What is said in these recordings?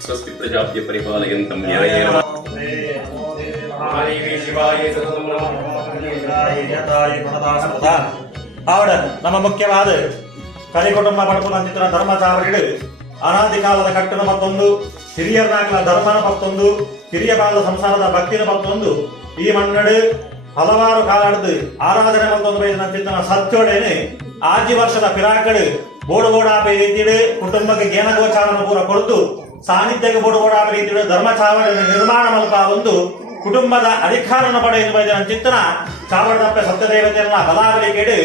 स्वस्ति प्रजाप्य परिपालयन्तं न्यायेन ಆವಡ ನಮ್ಮ ಮುಖ್ಯವಾದ ಕಲಿಕುಟುಂಬ ಪಡ್ಕೊಂಡ ಧರ್ಮಚಾರಗಳು ಅನಾದಿ ಕಾಲದ ಕಟ್ಟಣ ಮತ್ತೊಂದು ಹಿರಿಯರ್ನಾಗಲ ಧರ್ಮನ ಪತ್ತೊಂದು ಹಿರಿಯ ಕಾಲದ ಸಂಸಾರದ ಭಕ್ತಿನ ಪತ್ತೊಂದು ಈ ಮನ್ನಡು ಹಲವಾರು ಕಾಲದ ಆರಾಧನೆ ಮತ್ತೊಂದು ಬೈದ ಸತ್ಯೋಡೇನೆ ಆಜಿ ವರ್ಷದ ಪಿರಾಕಡು ಬೋಡುಗೋಡಾಪೆ ರೀತಿಡು ಕುಟುಂಬಕ್ಕೆ ಜ್ಞಾನಗೋಚಾರನ ಪೂರ ಕೊಡ್ತು ಸಾನ್ನಿಧ್ಯಕ್ಕೆ ಬೋಡುಗೋಡಾಪೆ ರೀತಿಡು ಧರ್ಮಚಾವಡ ನಿರ್ಮಾಣ ಮಲ್ಪ ಒಂದು ಕುಟುಂಬದ ಅಧಿಕಾರನ ಪಡೆಯುವ ಚಿಂತನ ಚಾವಡದಪ್ಪ ಸತ್ಯದೇವತೆಯನ್ನ ಬಲಾವಳಿ ಕೇಳಿ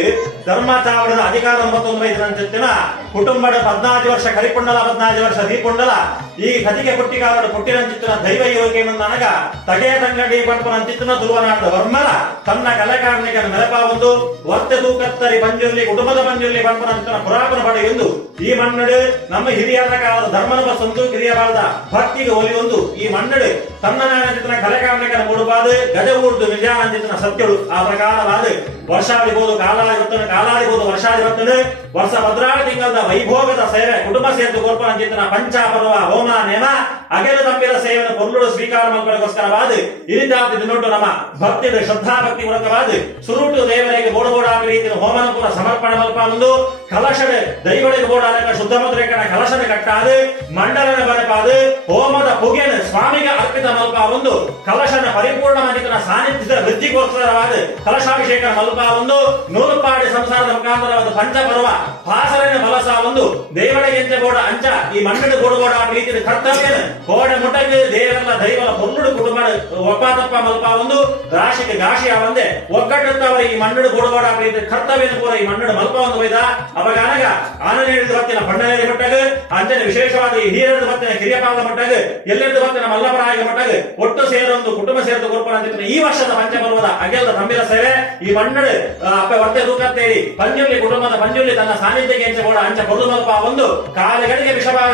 ಧರ್ಮ ಚಾವಡದ ಅಧಿಕಾರ 95 ಚಿಂತನ ಕುಟುಂಬದ 14 ವರ್ಷ ಕರಿಪುಂಡಲ 14 ವರ್ಷ ದೀಪುಂಡಲ ಈ ಕದಿಗೆ ಪುಟ್ಟಿ ಕಾವಡ ಪುಟ್ಟಿನ ಚಿಂತನ ದೈವ ಯೋಗಿ ನನಗ ತಗೆ ತಂಗಡಿ ಪಂಪನ ಚಿಂತನ ದುರ್ವನಾದ ವರ್ಮಲ ತನ್ನ ಕಲೆಕಾರನಿಗೆ ಮೆಲಪ ಒಂದು ವರ್ತೆ ತೂಕತ್ತರಿ ಪಂಜುರ್ಲಿ ಕುಟುಂಬದ ಪಂಜುರ್ಲಿ ಪಂಪನ ಚಿಂತನ ಪುರಾಪನ ಪಡೆಯೊಂದು ಈ ಮನ್ನಡು ನಮ್ಮ ಹಿರಿಯರ ಕಾಲದ ಧರ್ಮದ ಬಸ್ಸೊಂದು ಕಿರಿಯ ಕಾಲದ ಭಕ್ತಿಗೆ ಒಲಿಯೊಂದು ಈ ಮನ್ನಡು ತನ್ನ ಚಿಂತನ ಕಲೆಕಾರನಿಗೆ ಮೂಡುಬಾದು ಗಜ ಊರ್ದು ವಿಜ್ಞಾನ ಚಿಂತನ ಸತ್ಯಳು ಆ ಪ್ರಕಾರವಾದ ವರ್ಷಾದಿಬೋದು ಕಾಲಾದಿಬೋದು ವರ್ಷಾದಿವರ್ತನೆ ವರ್ಷ ಭದ್ರಾಳ ತಿಂಗಳದ ವೈಭೋಗದ ಸೇವೆ ಕುಟುಂಬ ಸೇತು ಗೋರ್ಪನ ಚಿಂತನ ಪಂಚಾಪರ್ವ ಹೋಮ ನೇಮ ಅಗೆಲ ತಪ್ಪಿದ ಸೇವೆಯನ್ನು ಪೊರ್ಲುಡು ಸ್ವೀಕಾರ ಮಲ್ಕೊಳ್ಳೋಸ್ಕರವಾದ ಇರಿದಾದ ನೋಟು ನಮ್ಮ ಭಕ್ತಿದ ಶ್ರದ್ಧಾ ಭಕ್ತಿ ಮೂಲಕವಾದ ಸುರುಟು ದೇವರಿಗೆ ಬೋಡಬೋಡಾದ ರೀತಿಯ ಹೋಮನ ಪೂರ ಸಮರ್ಪಣೆ ಮಲ್ಪ ಒಂದು ಕಲಶದ ದೈವಳಿಗೆ ಬೋಡಾದ ಶುದ್ಧ ಮುದ್ರೇಕನ ಕಲಶದ ಕಟ್ಟಾದ ಮಂಡಲನ ಬರಪಾದ ಹೋಮದ ಪುಗೆನ ಸ್ವಾಮಿಗೆ ಅರ್ಪಿತ ಮಲ್ಪ ಒಂದು ಕಲಶನ ಪರಿಪೂರ್ಣ ಮಂಡಿತನ ಸಾನ್ನಿಧ್ಯದ ವೃದ್ಧಿಗೋಸ್ಕರವಾದ ಕಲಶಾಭಿಷೇಕ ಮಲ್ಪ ಒಂದು ನೂರುಪಾಡಿ ಸಂಸಾರದ ಮುಖಾಂತರವಾದ ಪಂಚಪರ್ವ ಭಾಸರನ ಬಲಸ ಒಂದು ದೇವಳಿಗೆ ಬೋಡ ಅಂಚ ಈ ಮಂಡಳ ಬೋಡಬೋಡ ರೀತಿಯ ಕರ್ತವ್ಯ ಕೋಡೆ ಮುಟಗೆ ದೇವರ ದೈವಲ ಪೊನ್ನುಡು ಕುಟುಂಬ ಒಪ್ಪಾತಪ್ಪ ಮಲ್ಪ ಒಂದು ರಾಶಿಗೆ ಗಾಶಿಯ ಒಂದೇ ಒಗ್ಗಟ್ಟವರ ಈ ಮಣ್ಣಡು ಬೋಡಬೋಡ ರೀತಿಯ ಕರ್ತವ್ಯ ಪೂರ ಈ ಮಣ್ಣಡು ಮಲ್ಪ ಒಂದು ಒಯ್ದ ಅವಾಗ ಅನಗ ಆನನೇಳಿದ ಬತ್ತಿನ ಪಂಡನೇರಿ ಮಟ್ಟಗ ಅಂಚನೆ ವಿಶೇಷವಾದ ಈ ಹೀರದ ಬತ್ತಿನ ಕಿರಿಯಪಾದ ಮಟ್ಟಗ ಎಲ್ಲೆದ್ದು ಬತ್ತಿನ ಮಲ್ಲಪರಾಯ ಮಟ್ಟಗ ಒಟ್ಟು ಸೇರೊಂದು ಕುಟುಂಬ ಸೇರಿದ ಗೋರ್ಪನ ಅಂತ ಈ ವರ್ಷದ ಪಂಚಪರ್ವದ ಅಗೆಲದ ತಂಬಿರ ಸೇವೆ ಈ ಮಣ್ಣಡು ಅಪ್ಪ ವರ್ತೆ ತೂಕತ್ತೇರಿ ಪಂಜುರ್ಲಿ ಕುಟುಂಬದ ಪಂಜುರ್ಲಿ ತನ್ನ ಸಾನ್ನಿಧ್ಯಕ್ಕೆ ಎಂಚಬೋಡ ಅಂಚ ಕೊಡು ಮಲ್ಪ ಒಂದು ಕಾಲಗಳಿಗೆ ವಿಷಭಾಗ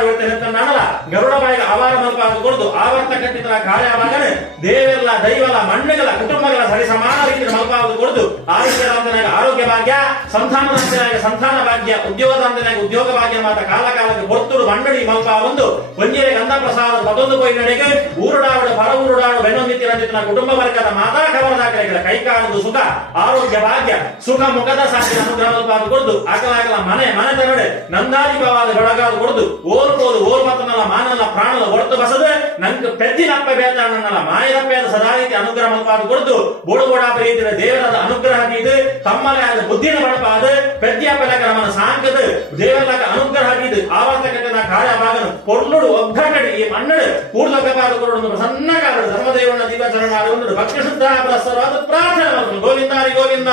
ನಡಲ ಗರುಡ ಬಾಯಿಗೆ ಅವಾರ ಮಲ್ಪ ಕೊಡುದು ಆವರ್ತ ಕಟ್ಟಿದ ಕಾಳೆ ಅವಾಗನೆ ದೇವೆಲ್ಲ ದೈವಲ ಮಣ್ಣುಗಳ ಕುಟುಂಬಗಳ ಸರಿ ಸಮಾನ ರೀತಿಯ ಮಲ್ಪ ಕೊಡುದು ಆರೋಗ್ಯವಂತನಾಗ ಆರೋಗ್ಯ ಭಾಗ್ಯ ಸಂತಾನದಂತನಾಗ ಸಂತಾನ ಭಾಗ್ಯ ಉದ್ಯೋಗದಂತನಾಗ ಉದ್ಯೋಗ ಭಾಗ್ಯ ಮಾತ ಕಾಲ ಕಾಲಕ್ಕೆ ಕೊಡ್ತುಡು ಮಣ್ಣಡಿ ಮಲ್ಪ ಒಂದು ಒಂಜೇರಿ ಗಂಧ ಪ್ರಸಾದ ಮತ್ತೊಂದು ಕೊಯ್ ನಡೆಗೆ ಊರುಡಾವಡು ಪರ ಊರುಡಾಡು ಬೆನ್ನೊಂದಿತ್ತಿನ ಕುಟುಂಬ ವರ್ಗದ ಮಾತಾ ಕವರದಾಗಲಿಗಳ ಕೈ ಕಾಣುದು ಸುಖ ಆರೋಗ್ಯ ಭಾಗ್ಯ ಸುಖ ಮುಖದ ಸಾಕಿನ ಅನುಗ್ರಹ ಮಲ್ಪ ಕೊಡುದು ಆಗಲಾಗಲ ಮನೆತನಡೆ ನಂದಾಧಿಪವಾದ ಬೆಳಗಾದ ಕೊಡುದು ಓರ್ಬೋದು ಓರ್ ಮತ್ತನಲ್ಲ ಮಾನಲ್ಲ ಪ್ರಾಣದ ಹೊರತು ಬಸದು ನಂಗೆ ಪೆದ್ದಿನಪ್ಪ ಬೇತಾನಲ್ಲ ಮಾಯದಪ್ಪದ ಸದಾ ರೀತಿ ಅನುಗ್ರಹ ಮಲ್ಪಾದ ಕೊಡುದು ಬೋಡುಬೋಡ ರೀತಿಯ ದೇವರದ ಅನುಗ್ರಹ ಇದು ತಮ್ಮಲ್ಲೇ ಆದ ಬುದ್ಧಿನ ಬಡಪಾದ ಪೆದ್ದಿಯ ಬೆಳಕ ನಮ್ಮನ ಸಾಂಕದ ದೇವರ ಅನುಗ್ರಹ ಇದು ಆವರ್ತಕನ ಕಾರ್ಯಭಾಗನ ಪೊರ್ಲುಡು ಒಗ್ಗಟ್ಟಡಿ ಈ ಮಣ್ಣಡು ಕೂಡ್ಲಕ್ಕಪಾದ ಕೊಡುವುದು ಸಣ್ಣಗಾದ ಧರ್ಮದೇವನ ದಿವ್ಯಾಚರಣ ಆಡುವುದು ಭಕ್ತಿ ಶುದ್ಧ ಪ್ರಸರವಾದ ಪ್ರಾರ್ಥನೆ ಗೋವಿಂದಾರಿ ಗೋವಿಂದ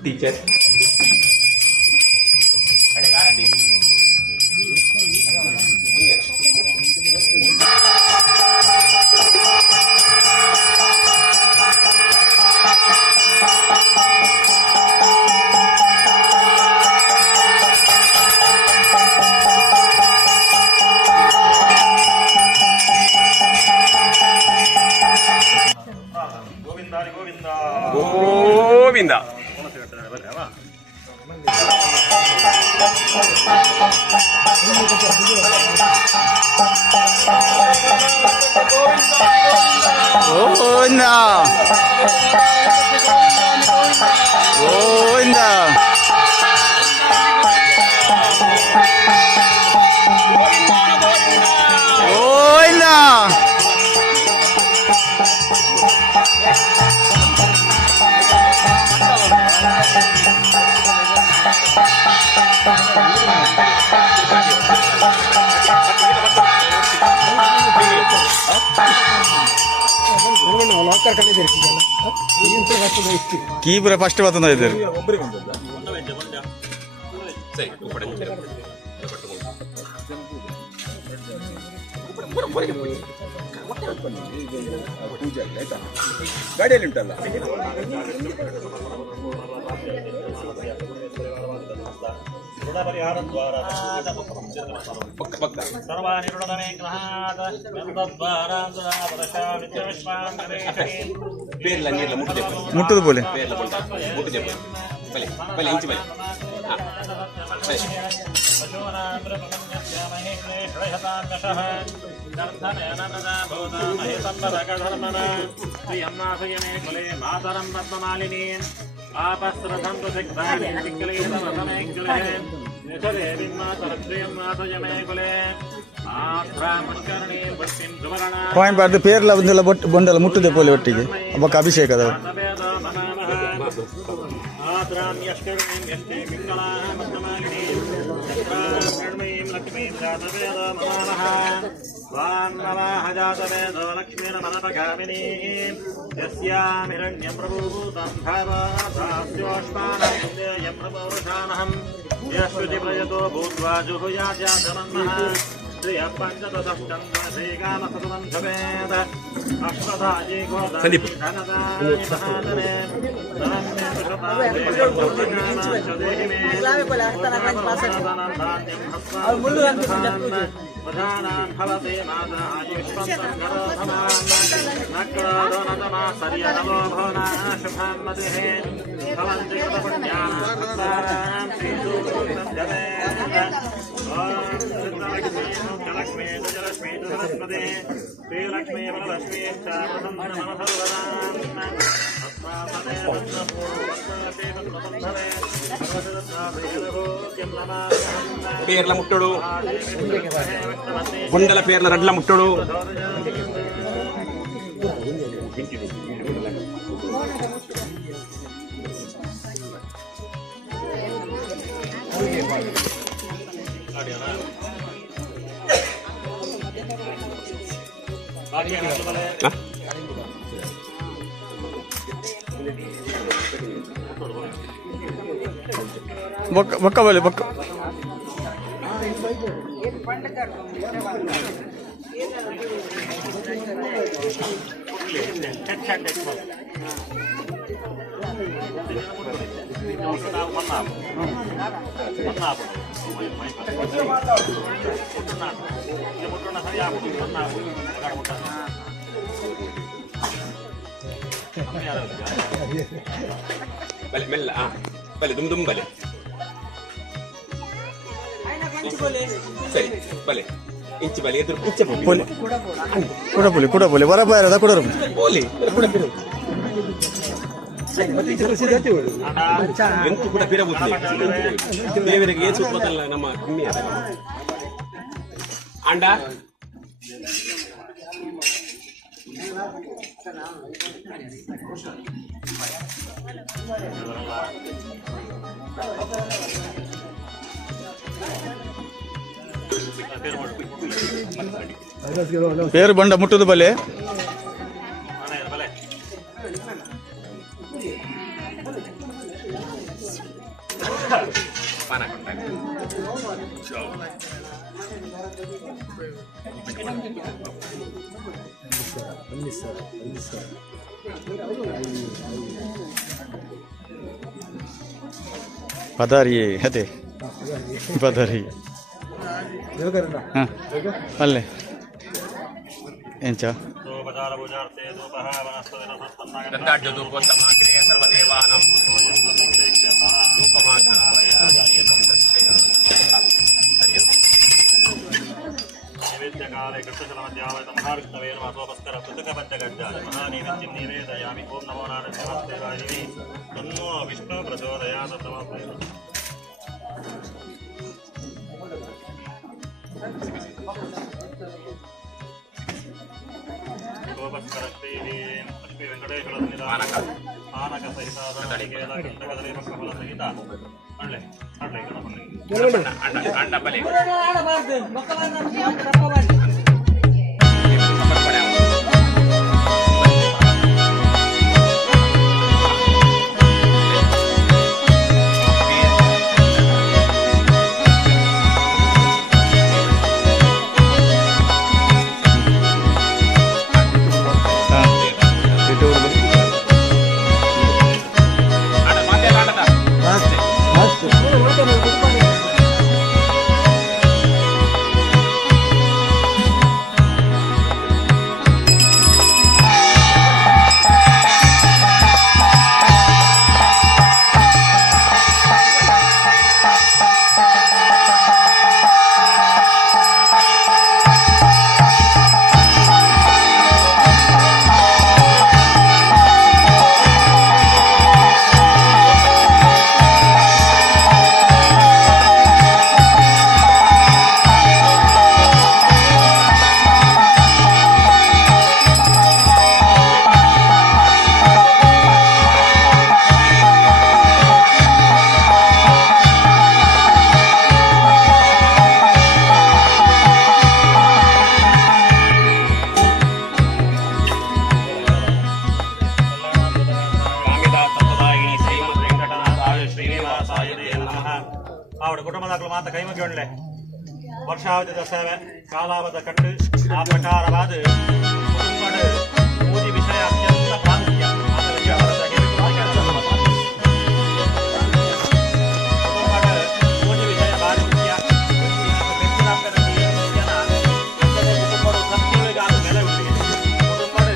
टीचर गोविंद की पूरा फर्स्ट बात ಪೂಜೆ ಆಯ್ತಾ ಗಾಡಿಯಲ್ಲಿ ಉಂಟಲ್ಲ ಮುಟ್ಟದು ಬೋಲೆ ಪಾಯಿಂಟ್ ಬಾರ್ದು ಪೇರ್ಲ ಒಂದೆಲ್ಲ ಬಂದೆಲ್ಲ ಮುಟ್ಟದೆ ಪೋಲೆ ಒಟ್ಟಿಗೆ ಹಬ್ಬಕ್ಕೆ ಅಭಿಷೇಕದ ಸಂದೀಪ್ పేర్ల ముట్టడు గుండెల పేర్ల రడ్ల ముట్టడు ಬಕ್ಕ ಬಲೆ ಬಕ್ಕ ಬಲೆ ಮೆಲ್ಲ ಬಲೆ ದುಮ್ ದುಮ್ ಬಲೆ ಸರಿ ಬಲೆ ಇಂಚು ಬಲೆ ಎದುರು ಇಂಚ ಪೋಲೆ ಕೂಡ ಪೋಲೆ ಬರ ಬಾರದ ಕೊಡರು ಬೋಲಿ ಕೂಡ ಎಂತೂ ಕೂಡ ಬಿಡಬಹುದು ದೇವರಿಗೆ ಏನ್ ಸುತ್ತಲ್ಲ ನಮ್ಮ ಕಮ್ಮಿ ಅದ ಅಂಡ పేరు బండ ముట్టదు బలే ಪದಾರಿ ಅದೇ ಪದಾರಿ ಅಲ್ಲೇ ಎಂಚ नैवेद्यकाले कृष्णजलमध्यावत महाविष्णवे नमः सोपस्कर पृथकपञ्चगज्जाय महानैवेद्यं निवेदयामि ओं नमो नारायणाय तन्नो विष्णु प्रचोदयात् तमः लक्ष्मी वेंकटेश्वर आनक सहित ಅಂಡ ಬಲೆ ಆವಡ ಕುಟುಂಬದಾಗಲು ಮಾತ ಕೈ ಮುಗಿಯೊಳ್ಳೆ ವರ್ಷಾವಧಿದ ಸೇವೆ ಕಾಲಾವಧ ಕಟ್ಟು ಆ ಪ್ರಕಾರವಾದ ಕುಟುಂಬದ ಪೂಜೆ ವಿಷಯ ಅತ್ಯಂತ ಪ್ರಾಮುಖ್ಯ ಅದರಲ್ಲಿ ಅವರ ಕುಟುಂಬದ ಪೂಜೆ ವಿಷಯ ಭಾರಿ ಮುಖ್ಯ ಕುಟುಂಬದ ಸತ್ಯಗಳಿಗಾದ ಬೆಲೆ ಉಂಟು ಕುಟುಂಬದ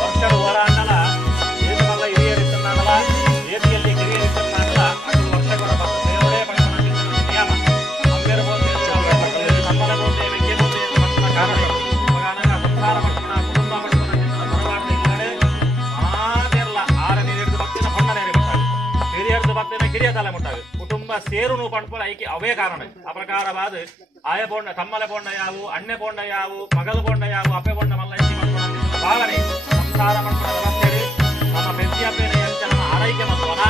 ವರ್ಷದ ಹೊರ ಅನ್ನಲ ಏಕಮಲ್ಲ ಹಿರಿಯರಿದ್ದಲ್ಲ ಏತಿಯಲ್ಲಿ ಕಿರಿಯರಿದ್ದಲ್ಲ ಅದು ವರ್ಷಗಳ ದೇವರೇ ಪಡೆದ ನಿಯಮ ಅಂಬೇರ ಸಂಬಳ ಬೋಧೆ ವೆಂಕೆ ಬೋಧೆ ಕಾರಣ ಸಂಸಾರ ಪಟ್ಟಣ ಕುಟುಂಬ ಪಟ್ಟಣ ಬರವಾಡ ಇಲ್ಲಡೆ ಮಾತೆಲ್ಲ ಆರನೇ ಹಿಡಿದು ಭಕ್ತಿನ ಪಣ್ಣನೇರಿ ಮುಟ್ಟಾಗ ಹಿರಿಯರ್ದು ಭಕ್ತಿನ ಕಿರಿಯ ತಲೆ ಮುಟ್ಟಾಗ ಕುಟುಂಬ ಸೇರು ಪಂಡ್ಪಲ ಐಕಿ ಅವೇ ಕಾರಣ ಆ ಪ್ರಕಾರವಾದ ಆಯ ಬೋಂಡ ತಮ್ಮಲೆ ಬೋಂಡ ಯಾವು ಅಣ್ಣೆ ಬೋಂಡ ಯಾವು ಮಗಲು ಬೋಂಡ ಯಾವು ಅಪ್ಪೆ ಬೋಂಡ ಮಲ್ಲ ಐಕಿ ಭಾವನೆ ಸಂಸಾರ ಪಟ್ಟಣ ವ್ಯವಸ್ಥೆ ನಮ್ಮ ಬೆಂತಿಯಪ್ಪೇನೆ ಅಂತ ನಮ್ಮ ಆರೈಕೆ ಮತ್ತು ವನ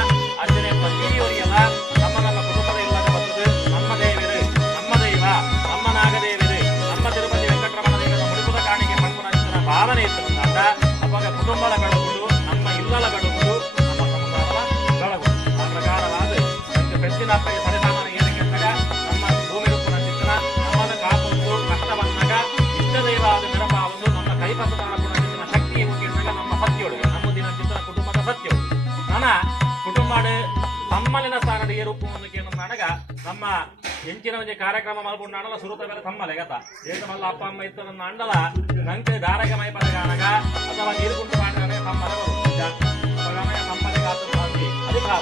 ಅರ್ಚನೆ ಪ್ರತಿಯವರಿಗೆಲ್ಲ ನಮ್ಮ ಕುಟುಂಬದ ಇಲ್ಲದ ಬರ್ತದೆ ನಮ್ಮ ದೇವರು ನಮ್ಮ ದೈವ ನಮ್ಮ ನಾಗದೇವರು ನಮ್ಮ ತಿರುಪತಿ ವೆಂಕಟರಮಣ ದೇವರ ಮುಡಿಪುದ ಕಾಣಿಕೆ ಮಾಡ್ಕೊಂಡು ಭಾವನೆ ಇತ್ತು ಅಂದ ಅವಾಗ ಕುಟುಂಬದ ಬೆಳಗುದು ನಮ್ಮ ಇಲ್ಲದ ಬೆಳಗುದು ನಮ್ಮ ಸಮುದಾಯದ ಬೆಳಗುದು ಆ ಪ್ರಕಾರವಾದ ಬೆಂತಿನಪ್ಪಗೆ ಸರಿಸಾಮಾನ ಏನಕ್ಕೆ ಅಂದಾಗ ನಮ್ಮ ಭೂಮಿ ರೂಪನ ಚಿತ್ರಣ ನಮ್ಮನ್ನು ಕಾಪುವುದು ಕಷ್ಟ ಬಂದಾಗ ಇಷ್ಟ ದೈವಾದ ನೆನಪಾವುದು ನಮ್ಮ ಕೈಪಸದ ಚಿತ್ರಣ ಶಕ್ತಿ ಹೋಗಿದ್ದಾಗ ನಮ್ಮ ಸತ್ಯೊಳಗೆ ನಮ್ಮದಿನ ಚಿತ್ರ ಕುಟುಂಬದ ಸತ್ಯವು ನನ್ನ ಕುಟುಂಬ ತಮ್ಮಲಿನ ಸ್ಥಾನದ ರೂಪವನ್ನು ಕೇಳಿದಾಗ ನಮ್ಮ ಎಂಚಿನ ಒಂಜಿ ಕಾರ್ಯಕ್ರಮ ಮಲ್ಕೊಂಡು ಅಂಡಲ ಸುರುತ ಬೇರೆ ತಮ್ಮಲೆ ಗತ ಏಕ ಮಲ್ಲ ಅಪ್ಪ ಅಮ್ಮ ಇತ್ತು ನನ್ನ ಅಂಡಲ ನಂಗೆ ದಾರಗ ಮೈ ಪದಗಾನಗ ಅಥವಾ ನೀರುಗುಂಟು ಮಾಡಿದಾಗ ತಮ್ಮಲೆ ತಮ್ಮಲೆ ಅಧಿಕಾರ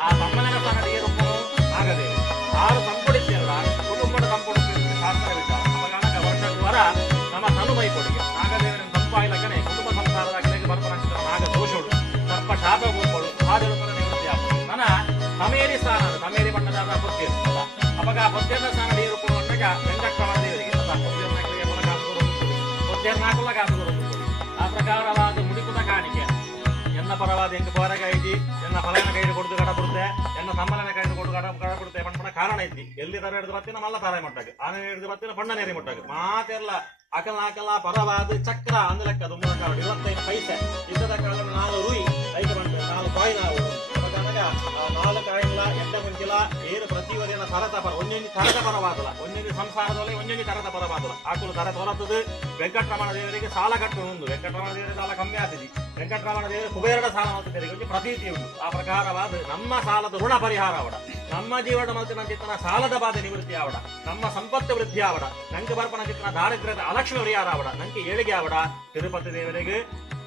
ಆ ತಮ್ಮಲಿನ ಸ್ಥಾನದ ರೂಪವು ಆಗದೆ ಆರು ಸಂಪುಡಿದ್ದೆಲ್ಲ ಕುಟುಂಬದ ಸಂಪುಡಿದ್ದ ಶಾಸ್ತ್ರ ವಿಚಾರ ಅಪಗಾನಕ ವರ್ಷವರ ನಮ್ಮ ತನುಮೈ ಕೊಡುಗೆ ನಾಗದೇವನ ತಂಪಾಯಿಲಕ್ಕನೆ ಕುಟುಂಬ ಸಂಸಾರದ ಅಗಲಿಗೆ ಬರ್ಪರಂಚಿತ ನಾಗ ದೋಷಗಳು ಸರ್ಪ ಶಾಪ ಗೋಪಗಳು ಹಾದೆಳುಪದ ನಿವೃತ್ತಿ ಆಗ್ತದೆ ನನ್ನ ತಮೇರಿ ಸ್ಥಾನ ತಮೇರಿ ಬಣ್ಣದ ಪೊತ್ತಿ ಇರ್ತದ ಅವಾಗ ಪೊತ್ತೆನ ಸ್ಥಾನ ರೂಪವನ್ನಾಗ ವೆಂಕಟರಮಣ ದೇವರಿಗೆ ಪೊತ್ತೆರ್ನಾಕುಲ ಕಾಸುಗಳು ಆ ಪ್ರಕಾರವಾದ ಮುಡಿಪುದ ಕಾಣಿಕೆ ಎನ್ನ ಪರವಾದ ಎಂಟು ಪರಗ ಐತಿ ಎನ್ನ ಫಲನ ಕೈದು ಕೊಡುದು ಗಡ ಬರುತ್ತೆ ಎನ್ನ ತಮ್ಮಲನ ಕೈದು ಕೊಡು ಗಡ ಕೊಡುತ್ತೆ ಪಣ್ಣ ಕಾರಣ ಐತಿ ಎಲ್ಲಿ ತರ ಹಿಡಿದು ಬರ್ತಿನ ಮಲ್ಲ ತಾರಾಯಿ ಮುಟ್ಟಾಗ ಆನೆ ಹಿಡಿದು ಬರ್ತಿನ ಪಣ್ಣ ನೇರಿ ಮುಟ್ಟಾಗ ಮಾತೆಲ್ಲ ಅಕಲ ಪರವಾದ ಚಕ್ರ ಅಂದ ಲೆಕ್ಕ ಅದು 25 ಪೈಸೆ ಇದ್ದದ ಕಾಲ 4 ರೂಯಿ ಐದು ಬಂದ 4 ಕಾಯಿನ್ ಆಗುದು ನಾಲ್ಕು ಕಾಯಿನ್ಲ ಎಂಟ ಮುಂಚಿಲ ಏರು ಪ್ರತಿವರಿನ ತರದ ಪರ ಒಂದೊಂದು ತರದ ಪರವಾದಲ್ಲ ಒಂದೊಂದು ಸಂಸಾರದಲ್ಲಿ ಒಂದೊಂದು ತರದ ಪರವಾದಲ್ಲ ಆಕುಲು ತರ ತೊರತದು ವೆಂಕಟರಮಣ ದೇವರಿಗೆ ಸಾಲ ಕಟ್ಟು ಉಂಟು ವೆಂಕಟರಮಣ ದೇವರ ಸಾಲ ಕಮ್ಮಿ ಆಗ್ತದೆ ವೆಂಕಟರಮಣ ದೇವರು ಕುಬೇರನ ಸಾಲ ಮತ್ತು ಪ್ರತೀತಿ ಉಂಟು ಆ ಪ್ರಕಾರವಾದ ನಮ್ಮ ಸಾಲದ ಋಣ ಪರಿಹಾರ ಅವಡ ನಮ್ಮ ಜೀವನ ಮಲ್ತಿನ ಚಿತ್ತನ ಸಾಲದ ಬಾಧೆ ನಿವೃತ್ತಿ ಆವಡ ನಮ್ಮ ಸಂಪತ್ತು ವೃದ್ಧಿ ಆವಡ ನಂಗೆ ಬರ್ಪನ ಚಿತ್ತನ ದಾರಿದ್ರ್ಯದ ಅಲಕ್ಷ್ಮಿ ಪರಿಹಾರ ಆವಡ ನಂಗೆ ಏಳಿಗೆ ಆವಡ ತಿರುಪತಿ ದೇವರಿಗೆ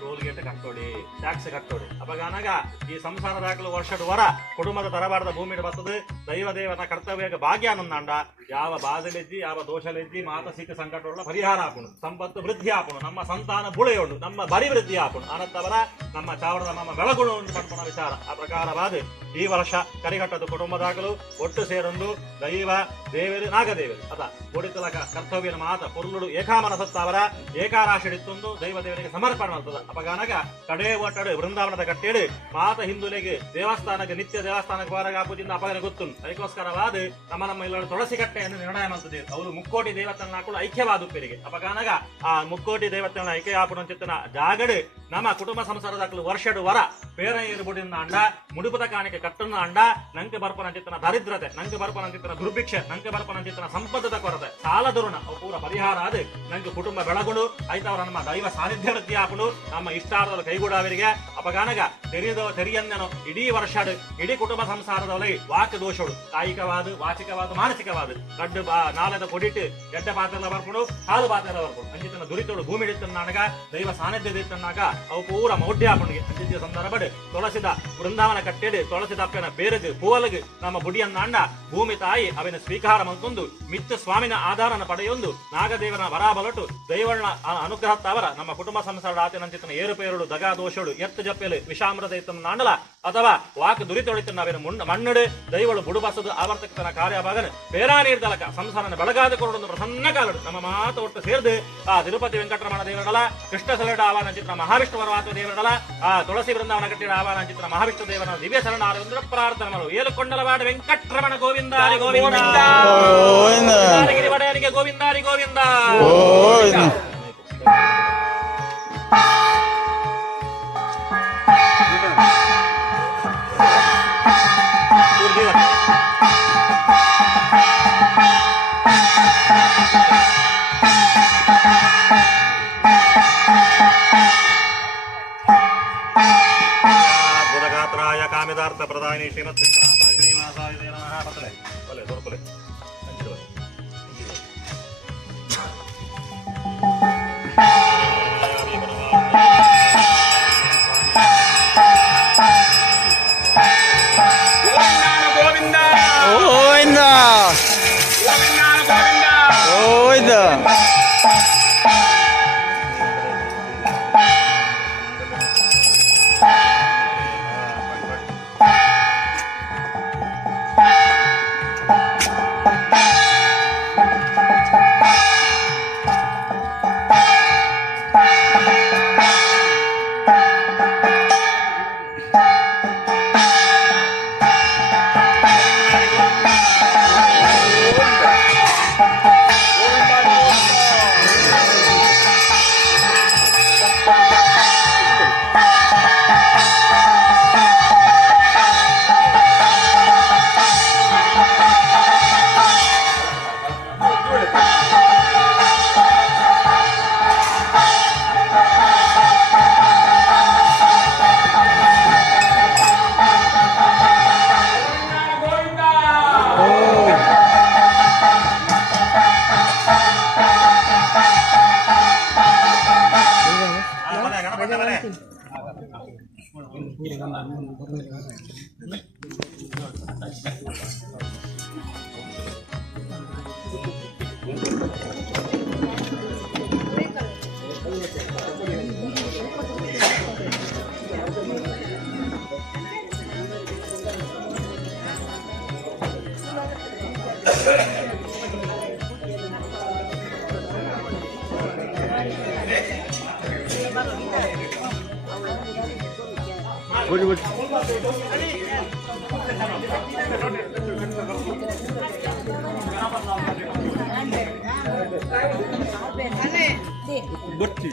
ಟೋಲ್ಗೇಟ್ ಕಟ್ಟೋಡಿ ಟ್ಯಾಕ್ಸ್ ಕಟ್ಟೋಡಿ ಅಪಗಾನಾಗ ಈ ಸಂಸಾರದಾಗಲು ವರ್ಷದ ವರ ಕುಟುಂಬದ ತರಬಾರದ ಭೂಮಿ ಬರ್ತದೆ ದೈವ ದೇವನ ಕರ್ತವ್ಯ ಭಾಗ್ಯ ಅನ್ನಂದಾಂಡ ಯಾವ ಬಾಧಲೆಜ್ಜಿ ಯಾವ ದೋಷಲೆಜ್ಜಿ ಮಾತ ಸಿಕ್ಕ ಸಂಕಟಗಳ ಪರಿಹಾರ ಹಾಕೋಣ ಸಂಪತ್ತು ವೃದ್ಧಿ ಹಾಕೋಣ ನಮ್ಮ ಸಂತಾನ ಬುಳೆಯೋಡು ನಮ್ಮ ಬರಿ ವೃದ್ಧಿ ಹಾಕೋಣ ಅನಂತವರ ನಮ್ಮ ಚಾವಡದ ನಮ್ಮ ಬೆಳಗುಣವನ್ನು ಪಡ್ಕೊಂಡ ವಿಚಾರ ಆ ಪ್ರಕಾರವಾದ ಈ ವರ್ಷ ಕರಿಘಟ್ಟದ ಕುಟುಂಬದಾಗಲು ಒಟ್ಟು ಸೇರೊಂದು ದೈವ ದೇವರು ನಾಗದೇವರು ಅದ ಒಡಿತಲಕ ಕರ್ತವ್ಯನ ಮಾತ ಪುರುಳುಡು ಏಕಾಮನ ಸತ್ತಾವರ ಏಕಾರಾಶಿಡಿತ್ತೊಂದು ದೈವ ದೇವರಿಗೆ ಸಮರ್ಪಣೆ ಮಾಡ್ತದ ಅಪಗಾನಾಗ ಕಡೆ ಒಟ್ಟಡು ವೃಂದಾವನದ ಕಟ್ಟೇಡು ಮಾತ ಹಿಂದುಲೆಗೆ ದೇವಸ್ಥಾನಕ್ಕೆ ನಿತ್ಯ ದೇವಸ್ಥಾನಕ್ಕೆ ಹೊರಗೆ ಹಾಕುವುದಿಂದ ಅಪಗನ ಗೊತ್ತು ಅದಕ್ಕೋಸ್ಕರವಾದ ನಮ್ಮ ಇಲ್ಲೊಂದು ತುಳಸಿ ಕಟ್ಟೆಯನ್ನು ನಿರ್ಣಯ ಮಾಡ್ತದೆ ಅವರು ಮುಕ್ಕೋಟಿ ದೇವತನ ಹಾಕೊಂಡು ಐಕ್ಯವಾದ ಉಪ್ಪೇರಿಗೆ ಅಪಗಾನಾಗ ಆ ಮುಕ್ಕೋಟಿ ದೇವತನ ಐಕ್ಯ ಹಾಪುಣ ಚಿತ್ತನ ಜಾಗಡು ನಮ್ಮ ಕುಟುಂಬ ಸಂಸಾರದಾಗಲು ವರ್ಷಡು ವರ ಬೇರೆ ಇರುಬುಡಿನ ಅಂಡ ಮುಡುಪದ ಕಾಣಿಕೆ ಕಟ್ಟನ್ನ ಅಂಡ ನಂಗೆ ಬರ್ಪನ ಚಿತ್ತನ ದರಿದ್ರತೆ ನಂಗೆ ಬರ್ಪನ ಚಿತ್ತನ ದುರ್ಭಿಕ್ಷೆ ನಂಗೆ ಬರ್ಪನ ಚಿತ್ತನ ಸಂಪದದ ಕೊರತೆ ಸಾಲ ದುರುಣ ಅವು ಪೂರ ಪರಿಹಾರ ಅದು ನಂಗೆ ಕುಟುಂಬ ಬೆಳಗುಡು ಆಯ್ತವರ ನಮ್ಮ ದೈವ ಸಾನ್ನಿಧ್ಯ ವೃತ್ತಿ ಹಾಪುಡು ನಮ್ಮ ಇಷ್ಟಾರ್ಥದ ಕೈಗೂಡವರಿಗೆ ಅಪಗಾನಗ ತೆರಿಯನ್ನನು ಇಡೀ ವರ್ಷ ಇಡೀ ಕುಟುಂಬ ಸಂಸಾರದಲ್ಲಿ ವಾಕ್ ದೋಷಗಳು ಕಾಯಿಕವಾದ ವಾಚಿಕವಾದ ಮಾನಸಿಕವಾದ ಕಡ್ಡು ನಾಲದ ಕೊಡಿಟ್ಟು ಎಡ್ಡ ಪಾತ್ರೆಲ್ಲ ಬರ್ಕೊಂಡು ಹಾಲು ಪಾತ್ರೆ ಬರ್ಕೊಂಡು ಅಂಚಿತನ ದುರಿತೋಡು ಭೂಮಿ ಇಡಿತನ್ನಾಗ ದೈವ ಸಾನ್ನಿಧ್ಯ ಇತ್ತನ್ನಾಗ ಅವು ಪೂರ ಮೌಢ್ಯ ಹಾಪುಣಿಗೆ ಅಂಚಿದ್ಯ ಸಂದರ್ಭ ತುಳಸಿದ ವೃಂದಾವನ ಕಟ್ಟೆಡು ತುಳಸಿದ ಅಪ್ಪನ ಬೇರಗು ಪೂವಲಗು ನಮ್ಮ ಬುಡಿಯನ್ನ ಅಂಡ ಭೂಮಿ ತಾಯಿ ಅವನ ಸ್ವೀಕಾರ ಮಂತೊಂದು ಮಿತ್ರ ಸ್ವಾಮಿನ ಆಧಾರನ ಪಡೆಯೊಂದು ನಾಗದೇವನ ಬರಾಬಲಟು ದೈವನ ಅನುಗ್ರಹ ತಾವರ ನಮ್ಮ ಕುಟುಂಬ ಸಂಸಾರ ಆತನಂಚಿತನ ಏರುಪೇರುಡು ದಗಾ ದೋಷಗಳು ಎತ್ತು ಜಪ್ಪೆಲು ವಿಷಾಮೃತ ಇತ್ತನ ನಾಂಡಲ ಅಥವಾ ವಾಕ್ ದುರಿತೊಳಿತನ ಅವೇನು ಮಣ್ಣಡು ದೈವಳು ಬುಡುಬಸದು ಆವರ್ತಕತನ ಕಾರ್ಯಭಾಗನ ಬೇರಾ ನೀರ್ದಲಕ ಸಂಸಾರನ ಬೆಳಗಾದ ಕೊರಡೊಂದು ಪ್ರಸನ್ನ ಕಾಲಡು ನಮ್ಮ ಮಾತು ಒಟ್ಟು ಸೇರ್ದು ಆ ತಿರುಪತಿ ವೆಂಕಟರಮಣ ದೇವರಡಲ ಕೃಷ್ಣ ಸಲಡ ಆವಾನ ಚಿತ್ರ ಮಹಾವಿಷ್ಣು ವರವಾತ ದೇವರಡಲ ಆ ತುಳಸಿ ವೃಂದಾವನ ಕಟ್ಟಿಡ ಆವಾನ ಚಿತ್ರ ಮಹಾವಿಷ್ಣು ದೇವರ ದಿವ್ಯ ಶರಣಾರ ಪ್ರಾರ್ಥನೆ ಮಾಡು ಏಳುಕೊಂಡಲವಾಡ ವೆಂಕಟರಮಣ ಗೋವಿಂದಾರಿ ಗೋವಿಂದ ಗಿರಿವಡೆಯರಿಗೆ ಗೋವಿಂದಾರಿ ಗೋವಿಂದ ಶ್ರೀನಿವಾಸಾಯ ನಮಃ. ಬತ್ತಲೆ ಒಲೆ ದೊರಕಲೆ ಹಂಚಿಡುವ. ಗೋವಿಂದ ಗೋವಿಂದ ಗೋವಿಂದ. ಬಟ್ಟಿ